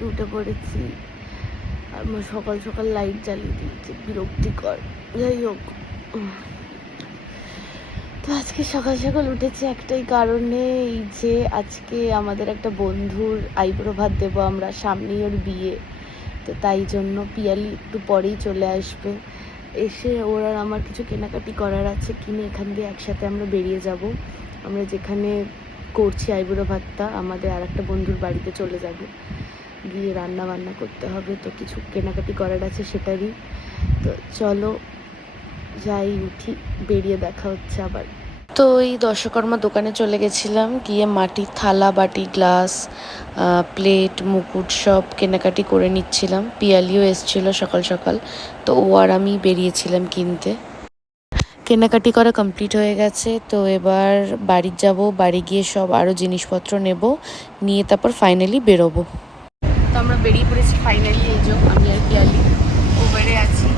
থেকে উঠে পড়েছি, আর সকাল সকাল লাইট জ্বালিয়ে দিয়েছে, বিরক্তিকর। যাই হোক, তো আজকে সকাল সকাল উঠেছি একটাই কারণে, এই যে আজকে আমাদের একটা বন্ধুর আইবুড়ো ভাত দেবো আমরা, সামনেই ওর বিয়ে। তো তাই জন্য পিয়ালি একটু পরেই চলে আসবে, এসে ওর আর আমার কিছু কেনাকাটি করার আছে, কিনে এখান দিয়ে একসাথে আমরা বেরিয়ে যাব। আমরা যেখানে করছি আইবুড়ো ভাতটা, আমাদের আর একটা বন্ধুর বাড়িতে চলে যাব, গিয়ে রান্না বান্না করতে হবে, তো কিছু কেনাকাটি করার আছে সেটারই। তো চলো যাই, উঠি, বেরিয়ে দেখা হচ্ছে আবার। তো এই দর্শকর্মা দোকানে চলে গেছিলাম, গিয়ে মাটির থালা, বাটি, গ্লাস, প্লেট, মুকুট সব কেনাকাটি করে নিচ্ছিলাম। পিয়ালিও এসছিল সকাল সকাল, তো ও আর আমি বেরিয়েছিলাম কিনতে। কেনাকাটি করা কমপ্লিট হয়ে গেছে, তো এবার বাড়ি যাব, বাড়ি গিয়ে সব আরও জিনিসপত্র নেব, নিয়ে তারপর ফাইনালি বেরোবো। তো আমরা বেরিয়ে পড়েছি ফাইনালি, এই যে আমি আর পিয়ালি ওভারে আছি।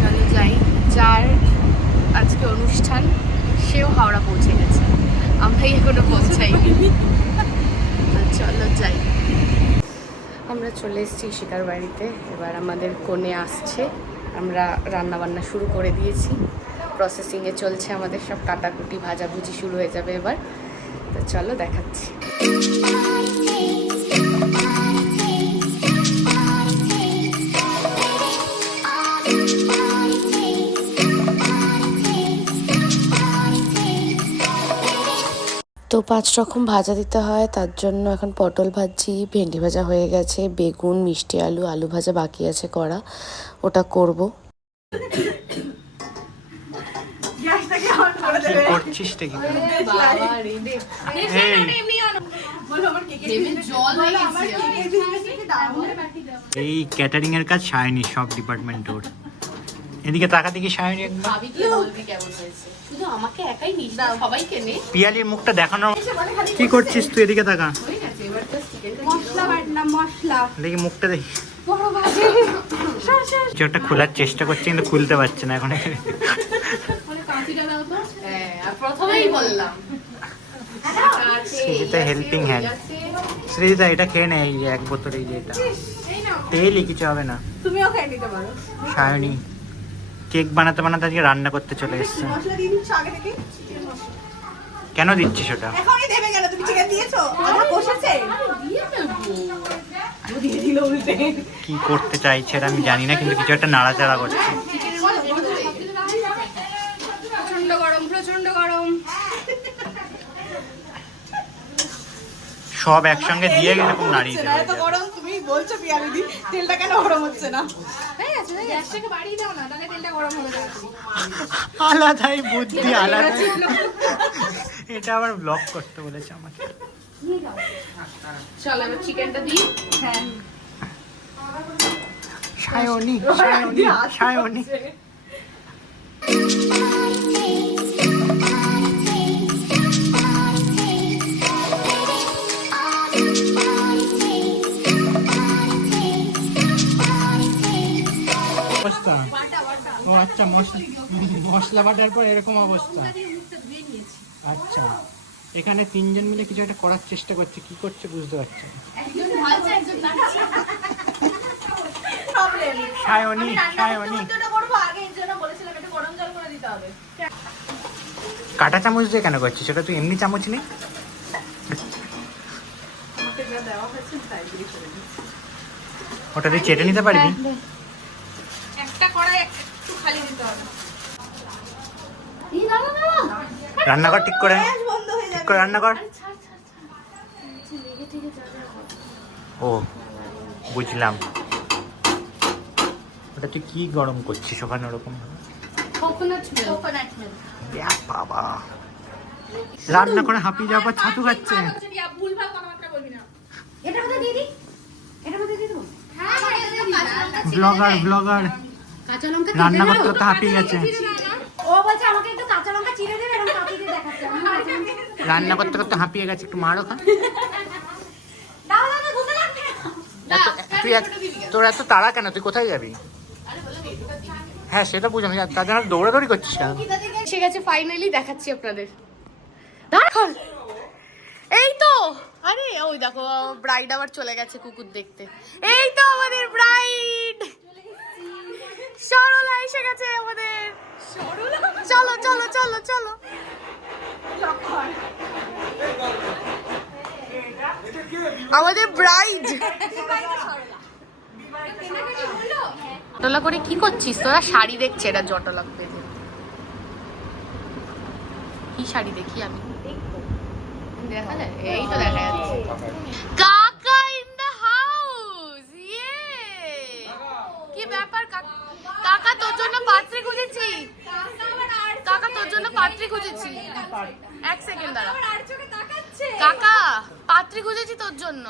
চলো যাই, যার আজকে অনুষ্ঠান সেও হাওড়া পৌঁছে গেছে, আমরাই এখনো পৌঁছাইনি। চলো যাই। আমরা চলে এসেছি শিকার বাড়িতে, এবার আমাদের কনে আসছে, আমরা রান্না বান্না শুরু করে দিয়েছি, প্রসেসিংয়ে চলছে আমাদের সব, কাটাকুটি ভাজাভুজি শুরু হয়ে যাবে এবার। তো চলো দেখাচ্ছি। তো 5 রকম ভাজা দিতে হয়, তার জন্য এখন পটল ভাজি, ভেন্ডি ভাজা হয়ে গেছে, বেগুন, মিষ্টি আলু, আলু ভাজা বাকি আছে করা, ওটা করব। এই ক্যাটারিং এর কাজ সায়নি, সব ডিপার্টমেন্ট ওর। এদিকে তাকা দেখি সায়নি একবার, শুধু আমাকে একাই নিস না, সবাইকে নে। পিয়ালির মুখটা দেখানো। কি করছিস তুই? এদিকে তাকা, দেখি মুখটা দেখি। কিছু একটা খোলার চেষ্টা করছে কিন্তু খুলতে পারছে না এখন। প্রথমেই বললাম সৃজিতা হেল্পিং হ্যান্ড। সৃজিতা এটা খেয়ে নে, এই এক বোতল, এই যে এটা তেলই, কিছু হবে না। তুমিও খেয়ে নিতে পারো। সায়নি কেক বানাতে বানাতে আজকে রান্না করতে চলে এসছে। মশলা দিয়ে দিচ্ছ আগে থেকে? কেন দিচ্ছিস ওটা? এখনই দেবে কেন? তুমি চিকেন দিয়েছো? আধা কষেছে? দিয়ে দিল উল্টে। কি করতে চাইছে এটা আমি জানি না, কিন্তু কিছু একটা নাড়াচাড়া করছে। প্রচন্ড গরম, প্রচন্ড গরম। সব একসঙ্গে দিয়ে এরকম নাড়িয়ে দেবে। এত গরম তুমি বলছো পিয়ালিদি, তেলটা কেন গরম হচ্ছে না? গ্যাসটাকে বাড়িয়ে দাও না, তাহলে তেলটা গরম হবে না। আলাদাই বুদ্ধি, আলাদাই। এটা আবার ব্লক করতে বলেছে আমাকে। চল এবার চিকেনটা দিই। হ্যাঁ সায়নি, সায়নি, সায়নি। অবস্থা, ও আচ্ছা, মশলা বাটার পর এরকম অবস্থা। আচ্ছা, এখানে 3 জন মিলে কিছু একটা করার চেষ্টা করছে, কি করছে বুঝতে পারছি না। সায়নি, সায়নি। কাটা চামচ দিয়ে কেন করছিস সেটা? তুই এমনি চামচ নেই? ওটা দিয়ে চেটে নিতে পারবি? একটা কড়াই একটু খালি দিতে হবে। রান্না কর ঠিক করে, ঠিক করে রান্না কর। ও বুঝলাম, ওটা তুই কি গরম করছিস ওখানে ওরকম? বাবা, রান্না করে হাঁপিয়ে যাওয়ার পর ছাতু খাচ্ছে। ব্লগার, ব্লগার রান্না করতে করতে হাঁপিয়ে গেছে। রান্না করতে করতে হাঁপিয়ে গেছে, একটু মারো খা। তুই তোর এত তাড়া কেন? তুই কোথায় যাবি? হ্যাঁ সেটা বুঝলাম, তার জন্য দৌড়াদৌড়ি করছিস কেন? ঠিক আছে, ফাইনালি দেখাচ্ছি আপনাদের। এই তো আরে ওই দেখো ব্রাইড আবার চলে গেছে কুকুর দেখতে। এই তো আমাদের ব্রাইড সরলা এসে গেছে আমাদের। চলো চলো চলো চলো। আমাদের ব্রাইড জটলা করে কি করছিস তোরা? শাড়ি দেখছে এরা জটলা বেঁধে। কি শাড়ি দেখি আমি? দেখা যায়, এই তো দেখা যাচ্ছে। কাকা ইন দ্য হাউস। ইয়ে কি ব্যাপার কাকা, তোর জন্য পাত্রী খুঁজেছি। কাকা তোর জন্য পাত্রী খুঁজেছি। এক সেকেন্ড দাঁড়া। কাকা পাত্রী খুঁজেছি তোর জন্য,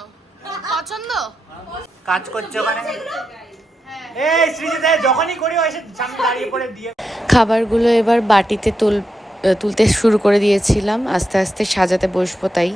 পছন্দ? কাজ করছে ওখানে। এই সৃজিতে যখনই করি ও এসে সামনে দাঁড়িয়ে পড়ে দিয়ে। খাবারগুলো এবার বাটিতে তুলতে শুরু করে দিয়েছিলাম, আস্তে আস্তে সাজাতে বসবো তাই।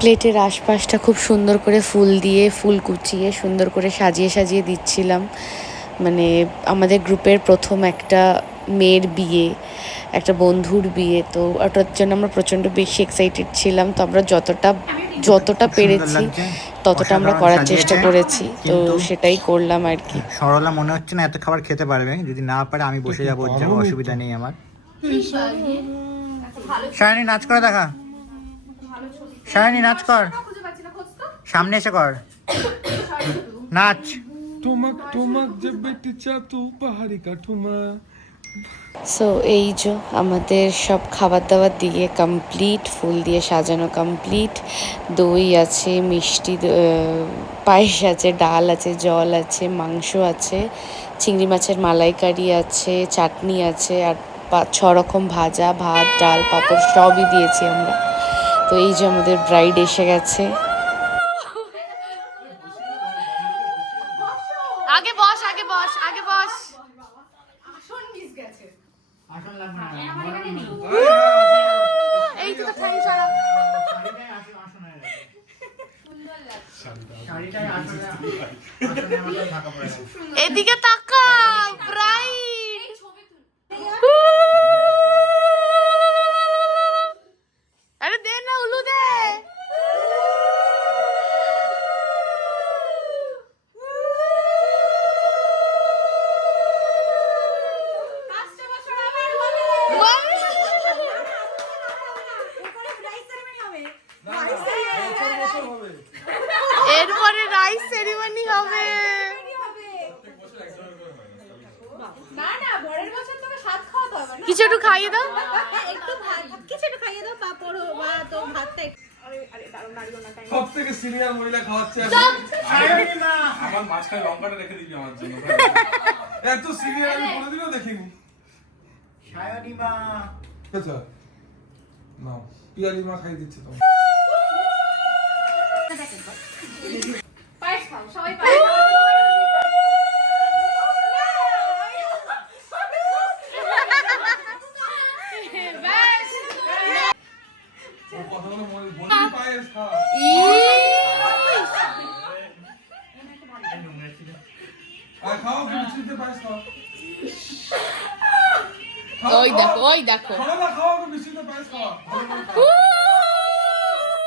প্লেটের আশপাশটা খুব সুন্দর করে ফুল দিয়ে, ফুল কুচিয়ে সুন্দর করে সাজিয়ে সাজিয়ে দিচ্ছিলাম। মানে আমাদের গ্রুপের প্রথম একটা মেয়ের বিয়ে, একটা বন্ধুর বিয়ে, তো ওটার জন্য আমরা প্রচণ্ড বেশি এক্সাইটেড ছিলাম। তো আমরা যতটা পেরেছি ততটা আমরা করার চেষ্টা করেছি, তো সেটাই করলাম আর কি। সরলা মনে হচ্ছে না এত খাবার খেতে পারবে, যদি না পারে আমি বসে যাবো, অসুবিধা নেই আমার। সায়নী নাচ করে দেখা, সায়নী নাচ কর, সামনে এসে কর নাচ। সো এই যে আমাদের সব খাবার দাবার দিয়ে কমপ্লিট, ফুল দিয়ে সাজানো কমপ্লিট। দই আছে, মিষ্টি পায়েস আছে, ডাল আছে, জল আছে, মাংস আছে, চিংড়ি মাছের মালাইকারি আছে, চাটনি আছে, আর 6 রকম ভাজা, ভাত, ডাল, পাঁপড় সবই দিয়েছি আমরা। তো এই যে আমাদের ব্রাইড এসে গেছে। আগে বস, আগে বস, আগে বস। এই তো ঠাই সারা। এদিকে তাকা ব্রাইড। আরে দে না উলু দে। এরপরে রাইস সেরিমনি হবে। কিছু একটু খাইয়ে দাও, সবথেকে সিনিয়র মহিলা খাওয়াচ্ছে। আমার মাঝখানে লঙ্কাটা রেখে দিবি আমার জন্য। এত সিনিয়র আমি কোনোদিনও দেখিনি। সায়নী মা আচ্ছা না, পিয়ালি মা খাই দিচ্ছে তো। পায়েস খাও, সবাই পায়েস খাও। কথাগুলো বলবি, পায়েস খা। আর খাও, বিচিতে পায়েস খাও। ওই দেখো, ওই দেখো। খাওয়া খাও, বিচিতে পায়েস খাও।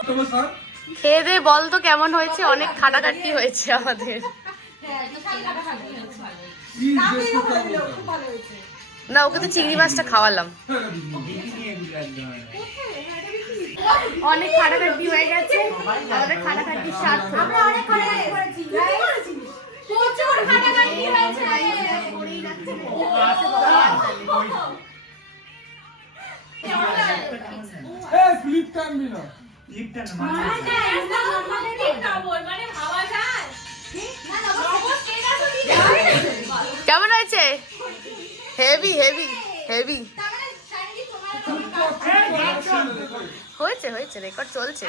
তোমার স্যার খেয়ে দে বল তো কেমন হয়েছে? অনেক খাটাখাটি হয়েছে আমাদের। না, ওকে তো চিংড়ি মাছটা খাওয়ালাম। অনেক খাটাখাটি হয়ে গেছে, আমাদের খাটাখাটি সার্থক। আমরা অনেক খাটাখাটি করেছি, প্রচুর খাটাখাটি হয়েছে। এই ফ্লিপ টানবি না, লিপটা না মানে ভাবা যায়। কেমন হয়েছে? হেভি হেভি হেভি হয়েছে, হয়েছে, রেকর্ড চলছে।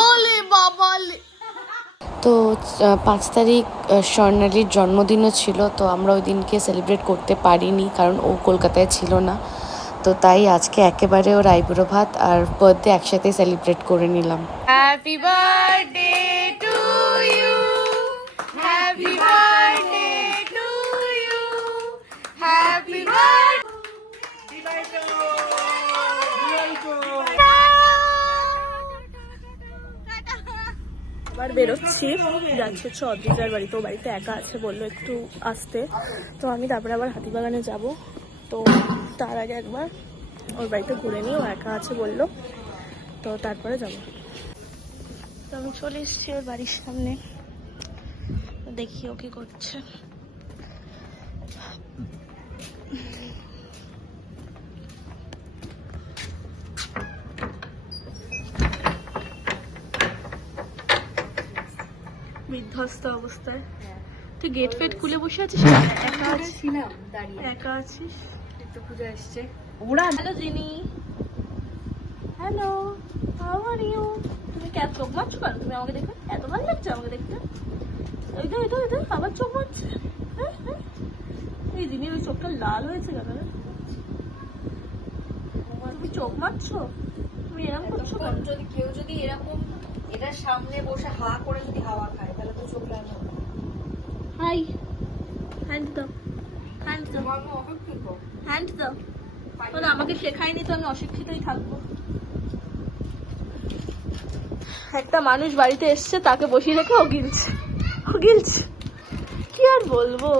ওলে বাবা, তো 5 তারিখ স্বর্ণালীর জন্মদিনও ছিল, তো আমরা ওই দিনকে সেলিব্রেট করতে পারিনি কারণ ও কলকাতায় ছিল না। তো তাই আজকে একেবারে ওর আইবুড়ো ভাত আর বার্থডে একসাথে সেলিব্রেট করে নিলাম। Happy birthday to you, happy birthday to you, happy আবার বেরোচ্ছি, যাচ্ছি হচ্ছে অদ্রিজার বাড়িতে। ও বাড়িতে একা আছে, বললো একটু আসতে। তো আমি তারপরে আবার হাতিবাগানে যাব। তো তার আগে একবার ওর বাড়িতে ঘুরে নিই, ও একা আছে বললো, তো তারপরে যাব। তো আমি চলে এসেছি ওর বাড়ির সামনে, দেখি ও কি করছে। বিধ্বস্ত অবস্থায়। তুই গেট ফেট খুলে বসে আছিস, একা আছিস, একা আছিস। পূজা এসছে। Hello Jini, hello, how are you? তুমি কে চোখ মারছো কেন? তুমি আমাকে দেখে এত ভালো লাগছে আমাকে দেখতে। ওই তো এটা এটা আবার চোখ মারছে। এই জিনির ওই চোখটা লাল হয়েছে কেন রে? তুমি চোখ মারছো, তুমি এরকম করছো কেন? যদি কেউ যদি এরকম এটার সামনে বসে হা করে যদি হাওয়া খায় তাহলে তো চোখ লাগে। হাই, হ্যান্ড দাও, হ্যান্ড দাও, হ্যান্ড দাও। মানে আমাকে শেখায়নি তো আমি অশিক্ষিতই থাকবো। একটা মানুষ বাড়িতে এসছে, তাকে বসিয়ে রেখে ও গিলছে, কি আর বলবো।